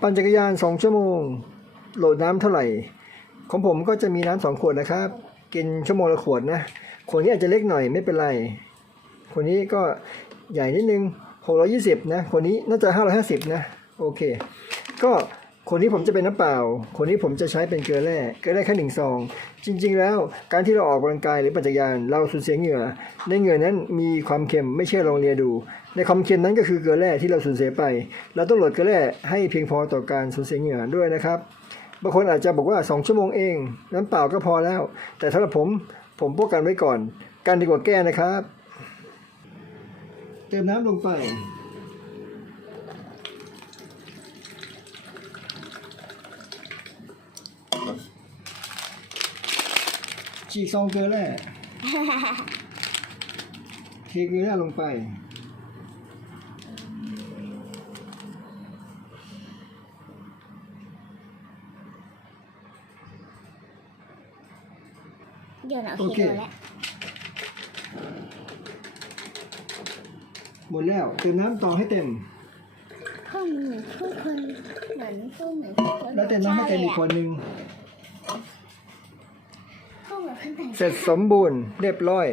ปั่นจักรยานสองชั่วโมง โหลดน้ำเท่าไหร่ ของผมก็จะมีน้ำสองขวดนะครับ กินชั่วโมงละขวดนะ ขวดนี้อาจจะเล็กหน่อยไม่เป็นไร ขวดนี้ก็ใหญ่นิดนึง 620 นะ ขวดนี้น่าจะ 550 นะ โอเค ก็ คนนี้ผมจะเป็นน้ำเปล่า คนนี้ผมจะใช้เป็นเกลือแร่เกลือแร่แค่หนึ่งซอง จริง ๆ แล้วการที่เราออกกำลังกายหรือปั่นจักรยานเราสูญเสียเหงื่อในเหงื่อนั้นมีความเค็มไม่เชื่อลองเรียดู ในความเค็มนั้นก็คือเกลือแร่ที่เราสูญเสียไป เราต้องลดเกลือแร่ให้เพียงพอต่อการสูญเสียเหงื่อด้วยนะครับบางคนอาจจะบอกว่า 2 ชั่วโมงเอง น้ำเปล่าก็พอแล้ว แต่สำหรับผมผมป้องกันไว้ก่อนการดีกว่าแก้นะครับ เติมน้ำลงไป ฉีกซองเกลือแร่เทเกลือแร่ลงไป เดี๋ยวเราโอเคคิดดูแล้วหมดแล้วเติมน้ำต่อให้เต็มพ่อเหมือนผู้คนเหมือนผู้เหมือนผู้คนแล้วเติมน้ำให้เต็มอีกคนนึงพ่อเหมือนคนแต่ง เสร็จสมบูรณ์เรียบร้อย